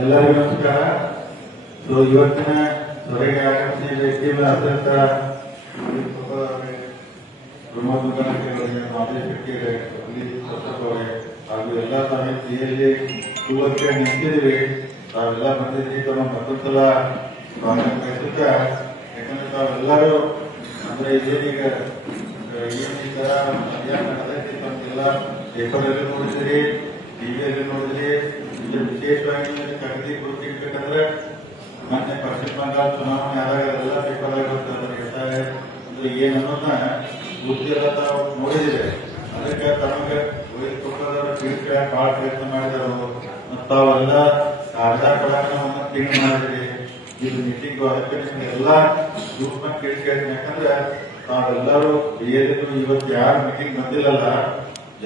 ಎಲ್ಲರಿಗೂ ನಮಸ್ಕಾರ. ಇವತ್ತಿನ ಹೊರಗೆ ಆಗಮಿಸಿದ ಅಧ್ಯಕ್ಷ ಪ್ರಮೋದ್ ಮುಖಂಡರಿಗೆ, ಮಾಜಿ ಶೆಟ್ಟಿಗೆ, ಹಾಗೂ ಎಲ್ಲ ಸಮಿತಿಯಲ್ಲಿ ಇವತ್ತಿಗೆ ನಿಂತಿದ್ದೀವಿ. ತಾವೆಲ್ಲ ಬಂದಿದ್ದೀವಿ. ತಮ್ಮ ಮತ್ತೊಂದ್ಸಲ ಬಯಸುತ್ತ, ಯಾಕಂದ್ರೆ ತಾವೆಲ್ಲರೂ ಅಂದ್ರೆ ಇದೇನೀಗ ಏನು ಈ ತರ ಅಭಿಯಾನ ನಡೆದೈತಿ ತಮಗೆಲ್ಲ ಪೇಪರಲ್ಲಿ ನೋಡಿದ್ರಿ, ಟಿವಿಯಲ್ಲಿ ನೋಡಿದ್ರಿ. ವಿಶೇಷವಾಗಿ ಖರೀದಿ ಗುರುತು ಇಡ್ಬೇಕಂದ್ರೆ ಮೊನ್ನೆ ಪಶ್ಚಿಮ ಬಂಗಾಳ ಚುನಾವಣೆ ಆದಾಗ ಎಲ್ಲ ಪೇಪರ್ ಹೇಳ್ತಾರೆ ಅಂದ್ರೆ ಏನನ್ನೋದನ್ನ ಗುರುತಿಲ್ಲ ತಾವು ನೋಡಿದಿದೆ. ಅದಕ್ಕೆ ತಮಗೆ ತಿಳಿಸ್ಕೊಳ್ಳೋದ್ರ ಬಹಳ ಪ್ರಯತ್ನ ಮಾಡಿದರು. ಮತ್ತು ತಾವೆಲ್ಲ ಅರ್ಧ ಕಲಾಕವನ್ನು ತಿಂಗ್ ಮಾಡಿದ್ರಿ. ಇದು ಮೀಟಿಂಗು ಅದಕ್ಕೆ ನಿಮ್ಗೆಲ್ಲ ಗ್ರೂಪ್ನ ಕೇಳ್ತೀನಿ. ಯಾಕಂದ್ರೆ ತಾವೆಲ್ಲರೂ ಏನಿದ್ರು ಇವತ್ತು ಯಾರು ಮೀಟಿಂಗ್ ಬಂದಿಲ್ಲಲ್ಲ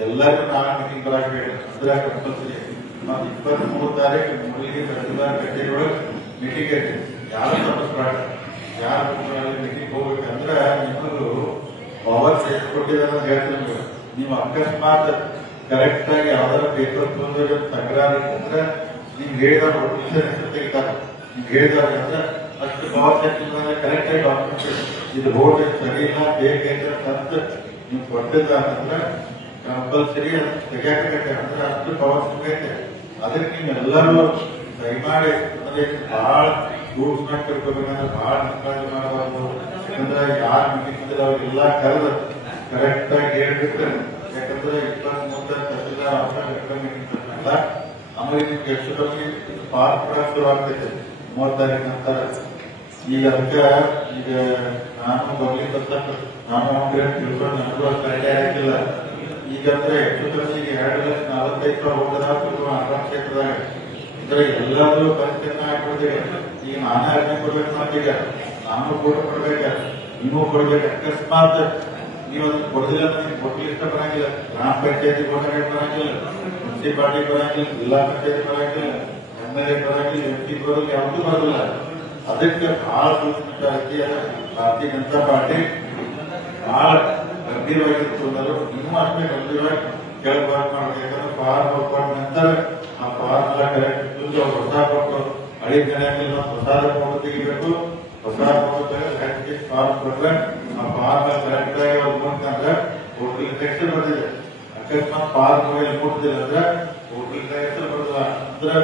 ಎಲ್ಲರಿಗೂ ನಾಳೆ ಮೀಟಿಂಗ್ ಬರಾಕಬೇಕು. ಅಂದ್ರೆ ಕಂಪಲ್ಸರಿ. ಮತ್ತು 23 ತಾರೀಕು ಮುರಳಿಗೆ ಪ್ರತಿಭಾ ಕಚೇರಿಯೊಳಗೆ ಮೀಟಿಂಗ್ ಐತಿ. ಯಾರು ತಪ್ಪಿಸ್ಬಾರ್ದು, ಯಾರು ಮೀಟಿಂಗ್ ಹೋಗ್ಬೇಕಂದ್ರೆ ನಿಮಗೂ ಪವರ್ ಕೊಟ್ಟಿದ್ದಾರೆ ಹೇಳ್ತೀನಿ. ನೀವು ಅಕಸ್ಮಾತ್ ಕರೆಕ್ಟ್ ಆಗಿ ಯಾವ್ದಾರ ಪೇಪರ್ ತೊಂದರೆ ತಕರಾರು ಅಂದ್ರೆ ನಿಮ್ಗೆ ಹೇಳಿದವ್ರು ಒಫೀಸರ್ ಹೆಸರು ತೆಗಿತಾರೆ. ನಿಮ್ಗೆ ಹೇಳಿದವ್ರು ಅಂದ್ರೆ ಅಷ್ಟು ಪವರ್ ಸೆಕ್ಷನ್ ಕರೆಕ್ಟ್ ಆಗಿ ಡಾಕ್ಯುಮೆಂಟ್ ಇದು ರೋಡ್ ಸರಿ ಇಲ್ಲ ಬೇಕೈತೆ ಅಂತ ನೀವು ಕೊಟ್ಟಿದ್ದ ಅಂತಂದ್ರೆ ಕಂಪಲ್ಸರಿ ಅದನ್ನ ತೆಗಿಯಾಕೈತೆ. ಅಂದ್ರೆ ಅಷ್ಟು ಪವರ್ ಸಿಗೈತೆ. ಅದಕ್ಕೆ ನೀವೆಲ್ಲರೂ ದಯಮಾಡಿ ಅಂದ್ರೆ ಬಹಳ ರೂಲ್ಸ್ ನ ತಿಳ್ಕೊಬೇಕಂದ್ರೆ ಬಹಳ ನಿಷ್ಕಾಳಜಿ ಮಾಡಬಾರ್ದು. ಯಾಕಂದ್ರೆ ಯಾರು ಮೀಟಿಂಗ್ ಬಂದಿಲ್ಲ ಅವ್ರಿಗೆಲ್ಲ ಕರೆದು ಕರೆಕ್ಟ್ ಆಗಿ ಹೇಳ್ಬಿಟ್ಟು, ಯಾಕಂದ್ರೆ 23 ತಹಸೀಲ್ದಾರ್ ಮೀಟಿಂಗ್ ಆಮೇಲೆ ನಿಮ್ಗೆ ಎಷ್ಟು ಬಗ್ಗೆ ಪಾರ್ಕ್ ಕೂಡ ಶುರು ಆಗ್ತೈತೆ 30 ತಾರೀಕು ನಂತರ. ಈಗ ಅದಕ್ಕೆ ಈಗ ನಾನು ಬರ್ಲಿಕ್ಕೆ ನಾನು ತಿಳ್ಕೊಂಡು ನನಗೂ ಅಷ್ಟು ಐಡಿಯಾ ಆಗಿಲ್ಲ. ಈಗಂದ್ರೆ ಹೆಚ್ಚು ಕಮ್ಮಿ ಈಗ 2,45,000 ಹೋಗೋದಾಗ್ತದೆ ಆರಾಮ ಕ್ಷೇತ್ರದಾಗ. ಅಂದ್ರೆ ಎಲ್ಲಾದ್ರೂ ಪರಿಸ್ಥಿತಿನ ಹಾಕ್ಬಿಡ್ತೀವಿ. ಈಗ ನಾನೇ ಅರ್ಜಿ ಕೊಡ್ಬೇಕು ಮಾಡ್ತೀಗ, ನಾನು ಕೂಡ ಕೊಡ್ಬೇಕ, ನೀವು ಕೊಡ್ಬೇಕು. ಅಕಸ್ಮಾತ್ ನೀವು ಅದನ್ನ ಕೊಡದಿಲ್ಲ ನಿಮ್ಗೆ ಕೊಡ್ಲಿಕ್ಕೆ ಇಷ್ಟ ಬರಂಗಿಲ್ಲ. ಗ್ರಾಮ ಪಂಚಾಯತಿ ಗೋರ್ಮೆಂಟ್ ಬರಂಗಿಲ್ಲ, ಮುನ್ಸಿಪಾಲಿಟಿ ಬರಂಗಿಲ್ಲ, ಜಿಲ್ಲಾ ಪಂಚಾಯತಿ ಬರಂಗಿಲ್ಲ, MLA ಬರಂಗಿಲ್ಲ, MP ಬರೋದು ಯಾವ್ದು ಬರೋದಿಲ್ಲ. ಅದಕ್ಕೆ ಬಹಳ ಸೂಚನೆ ಭಾರತೀಯ ಜನತಾ ಪಾರ್ಟಿ ಬಹಳ ಗಂಭೀರವಾಗಿರ್ತದಲ್ಲೂ ಇನ್ನೂ ಅಷ್ಟೇ ಗಂಭೀರವಾಗಿ ಕೇಳಬಾರ್ದು ಮಾಡ್ಬೇಕು. ಯಾಕಂದ್ರೆ ಫಾರ್ಮ್ ಹೊರಕೊಂಡ ನಂತರ ಆ ಫಾರ್ಮ್ ಎಲ್ಲ ಕರೆಕ್ಟ್ ತುಂಬಿಸಿ ಅವ್ರು ಹೊಸ ಕೊಟ್ಟು ಹಳಿ ಜನಕ್ಕೆಲ್ಲ ಹೊಸಾದ ಫೋಟೋ ತೆಗಿಬೇಕು. ಹೊಸ ಫೋಟೋ ತೆಗೆದು ಫಾರ್ಮ್ ಕೊಟ್ರೆ ಆ ಫಾರ್ಮ್ ಕರೆಕ್ಟ್ ಆಗಿ ಅವ್ರು ಮುಟ್ಕಂದ್ರೆ ಹೋಟೆಲ್ ಟೆಕ್ಸ್ಟ್ ಬರ್ತಿದೆ. ಅಕಸ್ಮಾತ್ ಫಾರ್ಮ್ ಮುಟ್ತಿಲ್ಲ ಅಂದ್ರೆ ಹೋಟೆಲ್ ಟೆಕ್ಸ್ಟ್ ಬರೋದಿಲ್ಲ. ಅಂದ್ರೆ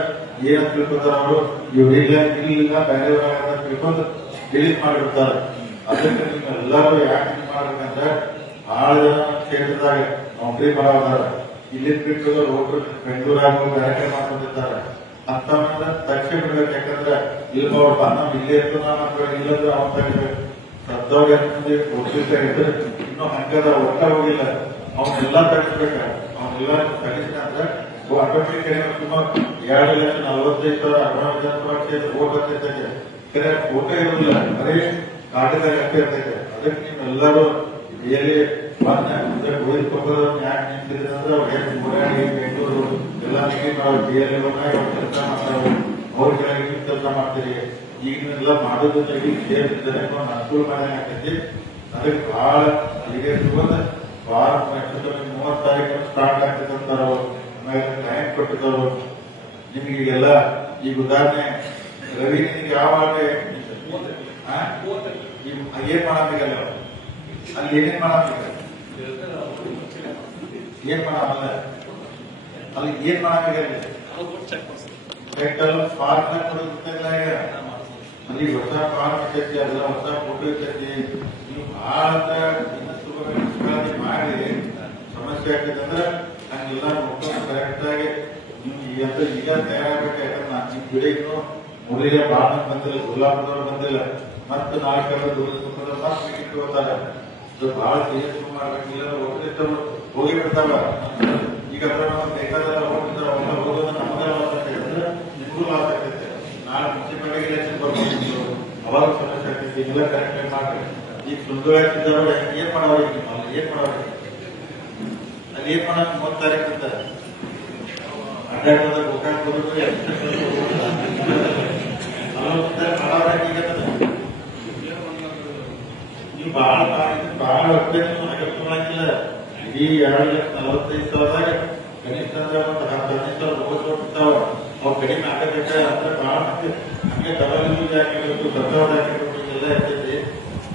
ಏನ್ ತಿಳ್ಕೊತಾರ ಅವರು, ಇವ್ರಿಲ್ಲ ಇಲ್ಲ ಬೇರೆ ತಿಳ್ಕೊಂಡು ಡಿಲೀಟ್ ಮಾಡಿಬಿಡ್ತಾರೆ. ಅದಕ್ಕೆ ನಿಮ್ಮೆಲ್ಲರೂ ಯಾಕೆ ಮಾಡ್ಬೇಕಂದ್ರೆ ಬಹಳ ಜನ ಕ್ಷೇತ್ರದಾಗ ನೌಕರಿ ಮಾಡೋದಾರ, ಇಲ್ಲಿ ಬಿಟ್ಟು ರೋಡ್ರು ಬೆಂಗಳೂರಾಗ ಬೇರೆ ಮಾಡ್ಕೊಂಡಿರ್ತಾರೆ. ಅಂತ ತಕ್ಷಣ ಬಿಡ್ಬೇಕು. ಯಾಕಂದ್ರೆ ಇಲ್ಲಿ ಅವ್ರು ಬಂದ ಇಲ್ಲೇ ಇರ್ತದೆ ನಮ್ಮ ಇಲ್ಲಂದ್ರೆ ಅವ್ನ ತೆಗಿಬೇಕು. ಸದ್ದವ್ರು ಇದ್ರೆ ಇನ್ನೂ ಹಂಗದ ಒಟ್ಟ ಹೋಗಿಲ್ಲ ಅವನ್ನೆಲ್ಲ ತಗಿಸ್ಬೇಕ. ಅವನ್ನೆಲ್ಲ ತಗಿಸ್ಕಂದ್ರೆ ಆಟೋಮೆಟಿಕ್ ಸುಮಾರು 2,45,000 ಅರವತ್ತು ವಿಧಾನಸಭಾ ಕ್ಷೇತ್ರ ಓಟ್ ಬರ್ತೈತೆ. ಫೋಟೋ ಇರೋದಿಲ್ಲ, ಬರೀ ಕಾಗದಾಗ ಅಷ್ಟೇ ಇರ್ತೈತೆ. ಅದಕ್ಕೆ ನೀವೆಲ್ಲರೂ ಎಲ್ಲಿ ಬಂದ್ರೆ ಉಳಿದುಕೊಳ್ಳೋದನ್ನ ಯಾಕೆ ನಿಂತಿದ್ರೆ ಅಂದ್ರೆ ಅವ್ರಿಗೆ ಓಡಾಡಿ ಬೆಂಗಳೂರು ಎಲ್ಲ ಮೀಟಿಂಗ್ ಮಾಡೋದು ಕೆಲಸ ಮಾಡ್ತಾರೆ. ಅವ್ರ ಕೆಳಗೆ ಕೆಲಸ ಮಾಡ್ತೀರಿ. ಈಗಿನೆಲ್ಲ ಮಾಡೋದು ತೆಗಿ ಸೇರಿಸಿದರೆ ಅನುಕೂಲ ಮಾಡಿದಂಗೆ ಆಗ್ತೈತಿ. ಅದಕ್ಕೆ ಬಹಳ ಈಗ ಫಾರ್ಮ್ 30 ತಾರೀಕು ಸ್ಟಾರ್ಟ್ ಆಗ್ತೈತೆ ಅಂತಾರ. ಟೈಮ್ ಕೊಟ್ಟಿದ್ದವರು ನಿಮ್ಗೆ ಈಗೆಲ್ಲ ಈಗ ಉದಾಹರಣೆ ರವಿ ನಿಮ್ಗೆ ಯಾವಾಗ ಏನ್ ಮಾಡಬೇಕಲ್ಲ ಅಲ್ಲಿ ಏನೇನ್ ಮಾಡಬೇಕ ಏನ್ ಮಾಡಲ್ಲ ಅಲ್ಲಿ ಏನ್ ಮಾಡಬೇಕಲ್ಲ ಫಾರ್ಮ್ ಕೊಡೋದಿಲ್ಲ. ಅಲ್ಲಿ ಹೊಸ ಫಾರ್ಮ್ ಇರ್ತೈತಿ, ಅದೆಲ್ಲ ಹೊಸ ಫೋಟೋ ಇರ್ತೈತಿ. ನೀವು ಬಹಳ ಮಾಡಿ ಸಮಸ್ಯೆ ಆಗ್ತೈತೆ ಅಂದ್ರೆ ಹಂಗೆಲ್ಲ ನೋಡ್ಕೊಂಡು ಕರೆಕ್ಟ್ ಆಗಿ ನೀವು ಈಗ ತಯಾರಾಗಬೇಕು. ಯಾಕಂದ್ರೆ ನಾನು ನಿಮ್ ಗಿಡ ಇನ್ನು ಮುರಳಿಗೆ ಬಾಳ ಬಂದಿಲ್ಲ, ಗುಲಾಬದವ್ರು ಬಂದಿಲ್ಲ. ಮತ್ತೆ ನಾಲ್ಕು ಮತ್ತೆ ಮೀಟಿಂಗ್ ಹೋಗ್ತಾರೆ. ಬಹಳ ಸೀರಿಯಸ್ ಮಾಡ್ಬೇಕಿಲ್ಲ. ಹೋಗಿ ಬಿಡ್ತಾವ. ಈಗ ಬೇಕಾದೆಲ್ಲ ಹೋಗಿರ್ತಾವ. ಹೋಗೋದು ನಮ್ಮದೇ ಲಾಸ್ ಆಗ್ತೈತೆ, ನಿಮಗೂ ಲಾಸ್ ಆಗ್ತೈತೆ. ನಾಳೆ ಮುನ್ಸಿಪಾಲಿಟಿ ಎಲೆಕ್ಷನ್ ಬರ್ಬೋದು, ಅವಾಗ ಸಮಸ್ಯೆ ಆಗ್ತೈತಿ. ಇದೆಲ್ಲ ಕರೆಕ್ಟ್ ಆಗಿ ಮಾಡ್ರಿ. ಈಗ ಸುಂದರ ಏನ್ ಮಾಡೋರಿಗೆ ಅಲ್ಲಿ ಏನ್ ಮಾಡೋರಿಗೆ ಅಲ್ಲಿ ಏನ್ ಮಾಡೋದು 30 ತಾರೀಕು ಅಂತ ಅಡ್ಡಾಡೋದಾಗ ಗೋಕಾಕ್ ಬರೋದು ನೀವು ಬಹಳ ಹೊಟ್ಟೆ ಮಾಡಂಗಿಲ್ಲ. ಇಡೀ 2,45,000 ಕನಿಷ್ಠ ಅಂದ್ರೆ 15,000 ಹೋಗ್ತಾವ. ಅವು ಕಡಿಮೆ ಆಗಬೇಕು ಅಂದ್ರೆ ಭಾಳ ಮಂದಿ ನಮಗೆ ಡಬಲ್ ಯೂಸ್ ಹಾಕಿರ್ಬೇಕು ದೊಡ್ಡವ್ರು ಹಾಕಿರ್ಬೇಕು ಎಲ್ಲ ಇರ್ತೈತಿ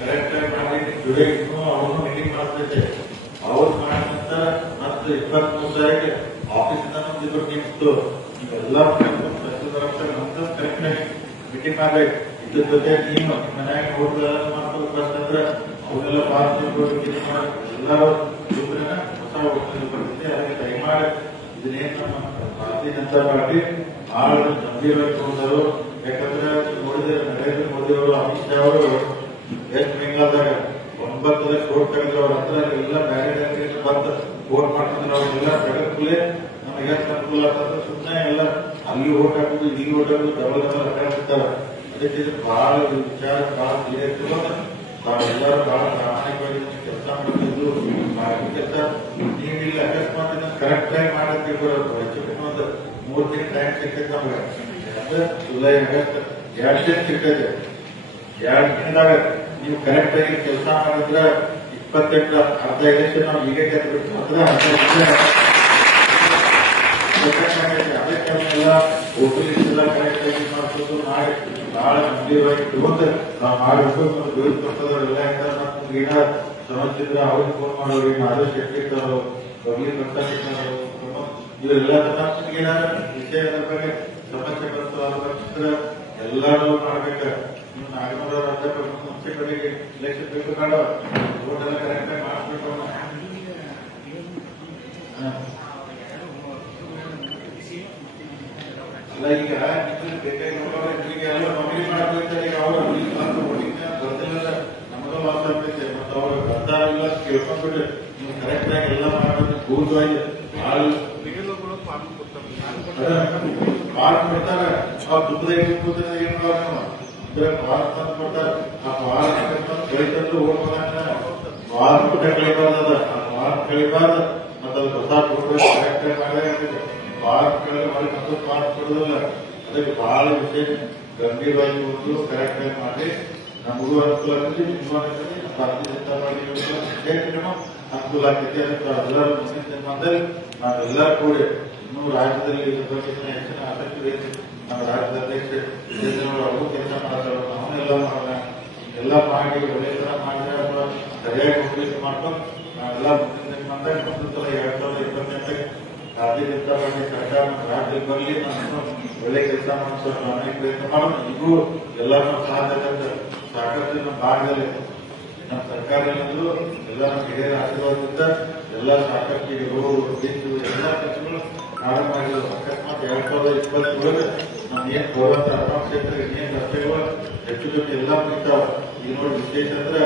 ಕರೆಕ್ಟ್ ಆಗಿ ಮಾಡಿ ಜುಡೆ ಇನ್ನೂ ಅವ್ರನ್ನೂ ಮೀಟಿಂಗ್ ಮಾಡ್ತೈತೆ ಅವ್ರು ಮಾಡಿದ ನಂತರ ಮತ್ತೆ 23 ತಾರೀಕು ಆಫೀಸಿಂದ ನಮ್ದು ನಿಂತು ನೀವೆಲ್ಲ ನಮ್ದು ಕರೆಕ್ಟ್ ಆಗಿ ಮೀಟಿಂಗ್ ಮಾಡ್ಬೇಕು ಇದ್ರ ಜೊತೆ ನೀವು ಮನ್ಯಾಗ ನೋಡ್ದ ಮಾಡ್ಬೇಕು ಫಸ್ಟ್ ಅಂದ್ರೆ ಅವನ್ನೆಲ್ಲ ಪಾಸ್ ಎಲ್ಲರೂ ಹೊಸ ಒಪ್ಪಂದ ಬರ್ತದೆ ಅದಕ್ಕೆ ದಯಮಾಡಿ ಇದನ್ನೇನು ನಮ್ಮ ಭಾರತೀಯ ಜನತಾ ಪಾರ್ಟಿ ಬಹಳ ಗಂಭೀರವಾಗಿ ತಗೊಂಡರು ಯಾಕಂದ್ರೆ ನೋಡಿದ್ರೆ ನರೇಂದ್ರ ಮೋದಿ ಅವರು ಅಮಿತ್ ಶಾ ಅವರು ವೆಸ್ಟ್ ಬೆಂಗಾಲ್ದಾಗ 9 ಲಕ್ಷ ವೋಟ್ ತೆಗೆದ್ರು ಅವ್ರ ಹತ್ರ ಎಲ್ಲ ಬೇರೆ ಬಂದು ವೋಟ್ ಮಾಡ್ತಿದ್ರು ಅವರೆಲ್ಲ ಬೆಳಕುಲೇ ನಮಗೆ ಎಷ್ಟು ಅನುಕೂಲ ಆಗ್ತದೆ ಸುಮ್ಮನೆ ಎಲ್ಲ ಅಲ್ಲಿ ವೋಟ್ ಹಾಕುದು ಇಲ್ಲಿ ವೋಟ್ ಹಾಕುದು ಡಬಲ್ ಡಬಲ್ ಹಾಕಿರ್ತಾರೆ ಅದಕ್ಕೆ ಇದು ಬಹಳ ವಿಚಾರ ಬಹಳ ಸೀರಿಯಸ್ ನಾವೆಲ್ಲರೂ ಬಹಳ ಪ್ರಾಮಾಣಿಕವಾಗಿ ಕೆಲಸ ಮಾಡ್ತಿದ್ದು ಕೆಲಸ ನೀವಿಲ್ಲ ಅಕಸ್ಮಾತ್ ಕರೆಕ್ಟ್ ಆಗಿ ಮಾಡಕ್ಕೆ ಒಂದು 3 ದಿನ ಟೈಮ್ ಸಿಗ್ತೈತೆ ನಮ್ಗೆ ಜುಲೈ ಆಗಸ್ಟ್ 2 ದಿನ ಸಿಗ್ತೈತೆ 2 ದಿನದಾಗ ನೀವು ಕರೆಕ್ಟ್ ಆಗಿ ಕೆಲಸ ಮಾಡಿದ್ರೆ 28 ಅರ್ಧ ಎಲೆಕ್ಷನ್ ನಾವು ಈಗ ಗೆದ್ಬಿಟ್ಟು ಅಂದ್ರೆ ಅದಕ್ಕೆಲ್ಲ ಓಪನಿಂಗ್ ಕರೆಕ್ಟ್ ಆಗಿ ಮಾಡ್ಕೊಂಡು ಮಾಡಿ ಬಹಳ ಗಂಭೀರವಾಗಿ ತಗೊಂಡು ನಾವು ಮಾಡಬೇಕು ಮತ್ತು ವಿರೋಧ ಪಕ್ಷದವರೆಲ್ಲ ಏನ ಸಮಸ್ಯೆ ಇದ್ರೆ ಅವ್ರಿಗೆ ಫೋನ್ ಮಾಡೋರು ಮಾಧವ್ ಶೆಟ್ಟಿ ಇರ್ತಾರೋ ಬರ್ಲಿ ಪ್ರಕಾಶ್ ಇರ್ತಾರೋ ಇವರೆಲ್ಲ ಏನಾದ್ರು ವಿಷಯದ ಬಗ್ಗೆ ಸಮಸ್ಯೆ ಬಂತು ಅಂದ್ರೆ ಎಲ್ಲರೂ ಮಾಡ್ಬೇಕ ನೀವು ನಾಗನೂರ ಮುಂಚೆ ಕಡೆಗೆ ಇಲೆಕ್ಷನ್ ಬೇಕು ಬೇಡ ವೋಟ್ ಎಲ್ಲ ಕರೆಕ್ಟ್ ಆಗಿ ಮಾಡಿಸ್ಬೇಕು ಅಲ್ಲ ಈಗ ಬೇಕಾಗಿ ಈಗ ಎಲ್ಲ ನೌಕರಿ ಮಾಡಬೇಕು ಅವರು ಬರ್ತಿಲ್ಲ ನಮಗೂ ಲಾಸ್ ಆಗ್ತೈತೆ ಮತ್ತು ಅವ್ರು ಬರ್ತಾ ಇಲ್ಲ ಕೇಳ್ಕೊಂಡ್ಬಿಟ್ಟು ನೀವು ಕರೆಕ್ಟ್ ಆಗಿ ಎಲ್ಲ ಮಾಡಬೇಕು ಕೂರ್ವಾಗಿ ಪಾರ್ಕ್ ಕೊಡ್ತಾರೆ ಆ ದುಡ್ಡದಾಗ ಕೂತಿದ್ರೆ ಏನ್ ಪಾರ್ಕ್ ತಂದು ಕೊಡ್ತಾರೆ ಆ ಪಾರ್ಕ್ ಕಳಿತಂದು ಓಡ್ಬೋದ ಪಾರ್ಕ್ ಕಳಿಬಾರ್ದ ಆ ಪಾರ್ಕ್ ಕಳಿಬಾರ್ದು ಮತ್ತೆ ಅದು ಹೊಸ ಕೊಡ್ಬೇಕು ಕರೆಕ್ಟ್ ಆಗಿ ಮಾಡಬೇಕಾಗ್ತದೆ ಪಾರ್ಕ್ ಕಳೆದ ಮಾಡಿ ಮತ್ತೊಂದು ಪಾರ್ಕ್ ಕೊಡೋದಿಲ್ಲ ಅದಕ್ಕೆ ಬಹಳ ವಿಷಯ ಗಂಭೀರವಾಗಿ ಒಂದು ಕರೆಕ್ಟ್ ಆಗಿ ಮಾಡಿ ನಮಗೂ ಅನುಕೂಲ ಆಗ್ತದೆ ನಿಮಗೂ ಆಗ್ತದೆ ಭಾರತೀಯ ಜನತಾ ಪಾರ್ಟಿ ಅನುಕೂಲ ಆಗ್ತೈತೆ ಅದಕ್ಕೆ ಎಲ್ಲರೂ ಮುಂದಿನ ದಿನಮಾನದಲ್ಲಿ ನಾವೆಲ್ಲರೂ ಕೂಡಿ ಇನ್ನೂ ರಾಜ್ಯದಲ್ಲಿ ಇದ್ರ ಬಗ್ಗೆ ಹೆಚ್ಚಿನ ಆಸಕ್ತಿ ಬೇಕು ನಮ್ಮ ರಾಜ್ಯದ ಅಧ್ಯಕ್ಷ ಅವರು ಕೆಲಸ ಮಾಡ್ತಾರೆ ನಾವೆಲ್ಲ ಮಾಡೋಣ ಎಲ್ಲ ಮಾಡಿ ಒಳ್ಳೆ ತರ ಮಾಡಿದ್ರೆ ಅಥವಾ ಸರಿಯಾಗಿ ಉಪಯೋಗ ಮಾಡ್ಕೊಂಡು ನಾವೆಲ್ಲ ಮುಂದಿನ ದಿನಮಾನದಲ್ಲಿ ಒಂದು ಸಲ 2028 ಭಾರತೀಯ ಜನತಾ ಪಾರ್ಟಿ ಸರ್ಕಾರ ನಮ್ಮ ರಾಜ್ಯದಲ್ಲಿ ಬರಲಿ ನಾನು ಒಳ್ಳೆ ಕೆಲಸ ಮಾಡಿಸೋ ಅನೇಕ ಪ್ರಯತ್ನ ಮಾಡೋಣ ಈಗೂ ಎಲ್ಲರೂ ಸಾಧ್ಯ ಸಾಕಷ್ಟು ನಮ್ಮ ಭಾಗದಲ್ಲಿ ನಮ್ಮ ಸರ್ಕಾರ ಏನಾದ್ರು ಎಲ್ಲ ನಮ್ಮ ಹಿರಿಯರ ಆಶೀರ್ವಾದದಿಂದ ಎಲ್ಲ ಸಾಕಷ್ಟು ಈಗ ರೋಡ್ ಬೀಚು ಎಲ್ಲ ಕೆಲಸಗಳು ಪ್ರಾರಂಭ ಮಾಡಿದ್ರು ಅಕಸ್ಮಾತ್ 2027 ನಮ್ಗೆ ಏನ್ ಬರುವಂತ ಅರ್ಥ ಕ್ಷೇತ್ರ ಏನ್ ರಸ್ತೆಗಳು ಹೆಚ್ಚು ಎಲ್ಲ ಮುಗಿತಾವ ಈಗ ನೋಡಿ ವಿಶೇಷ ಅಂದ್ರೆ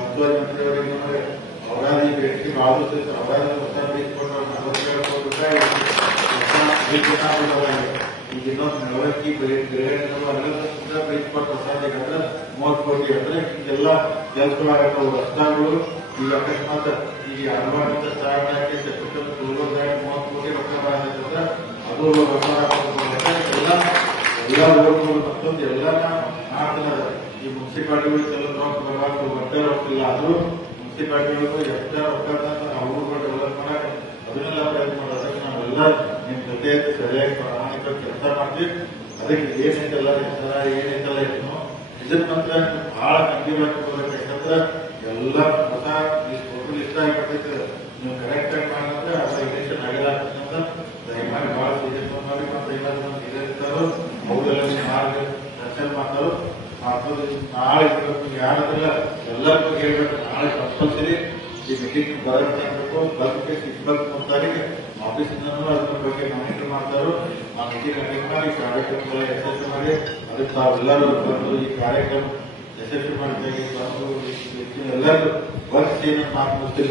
ಉಸ್ತುವಾರಿ ಮಂತ್ರಿಯವರಿಗೆ ಅವರಾದಿ ಭೇಟಿ ಬಹಳ ಅವರಾದಿ ಹೊಸ ಬ್ರಿಡ್ಜ್ ಕೊಟ್ಟರು 47 ಕೋಟಿ ರೂಪಾಯಿ ಈಗ ಇನ್ನೊಂದು ನಡವಳಿಕೆ ಎಲ್ಲ ಬ್ರಿಡ್ಜ್ ಕೊಟ್ಟು ಹೊಸದಾಗಿ ಅಂದ್ರೆ 30 ಕೋಟಿ ಅಂದ್ರೆ ಹಿಂಗೆಲ್ಲ ಕೆಲಸಗಳಾಗತ್ತವು ರಸ್ತೆಗಳು ಈಗ ಅಕಸ್ಮಾತ್ ಈಗ ಹಲವಾರು ಸಾಗಣೆ ಗುಲ್ಬರ್ಗ 30 ಕೋಟಿ ರೊಕ್ಕ ಬರ್ತಂದ್ರೆ ಅದು ಎಲ್ಲ ರೋಡ್ಗಳು ಮತ್ತೊಂದು ಎಲ್ಲ ಮಾಡ್ತಾರೆ ಈ ಮುನ್ಸಿಪಾಲಿಟಿಗಳು ಕೆಲವು ಬರಬಾರ್ದು ಬಟ್ಟೆ ರೊಕ್ಕಿಲ್ಲ ಆದ್ರೂ ಮುನ್ಸಿಪಾಲಿಟಿಗಳಿಗೂ ಎಷ್ಟ ರೊಕ್ಕ ಊರುಗಳು ಡೆವಲಪ್ ಮಾಡಕ್ಕೆ ಅದನ್ನೆಲ್ಲ ಪ್ರಯತ್ನ ಮಾಡೋದಕ್ಕೆ ನಾವೆಲ್ಲ ನಿಮ್ ಜೊತೆ ಸರಿಯಾಗಿ ಪ್ರಾಮಾಣಿಕ ಕೆಲಸ ಮಾಡ್ತೀವಿ ಅದಕ್ಕೆ ಏನೈತೆಲ್ಲ ಹೆಸರ ಏನೈತೆಲ್ಲ ಏನು ಇದನ್ನ ಮಾತ್ರ ಬಹಳ ಗಂಭೀರವಾಗಿ ತಗೋಬೇಕು ಯಾಕಂದ್ರೆ ಎಲ್ಲ ಹೊಸ ಟೋಟಲ್ ಇಷ್ಟ ಆಗಿರ್ತೈತೆ ನೀವು ಕರೆಕ್ಟ್ ಆಗಿ ಮಾಡಿದ್ರೆ ಅದ ಇಲೆಕ್ಷನ್ ಆಗಿಲ್ಲ ಅಂತ ದಯಮಾಡಿ ಬಹಳ ಸೀರಿಯಸ್ ಮಾಡಿ ಮತ್ತೆ ಏನಾದ್ರು ಇರ್ತಾರೋ ಅವುಗಳೆಲ್ಲ ಮಾರ್ಗ ಚರ್ಚೆ ಮಾಡ್ತಾರೋ ನಾಳೆ ಯಾರಾದ್ರೆಲ್ಲ ಎಲ್ಲರಿಗೂ ಹೇಳ್ಬೇಕು ನಾಳೆ ಕಂಪಲ್ಸರಿ ಈ ಮೀಟಿಂಗ್ ಬರುತ್ತೆ ಅನ್ಬೇಕು ಬಲ್ಕೆ 23 ತಾರೀಕು ಆಫೀಸಿಂದನೂ ಅದ್ರ ಬಗ್ಗೆ ಮಾನಿಟರ್ ಮಾಡ್ತಾರೋ ಆ ಮೀಟಿಂಗ್ ಅಟೆಂಡ್ ಮಾಡಿ ಕಾರ್ಯಕ್ರಮಗಳ ಯಶಸ್ವಿ ಮಾಡಿ ಅದಕ್ಕೆ ತಾವೆಲ್ಲರೂ ಬಂದು ಈ ಕಾರ್ಯಕ್ರಮ ಯಶಸ್ವಿ ಮಾಡ್ತಾ ಬಂದು ಎಲ್ಲರೂ ವರ್ಕ್ ಮಾತು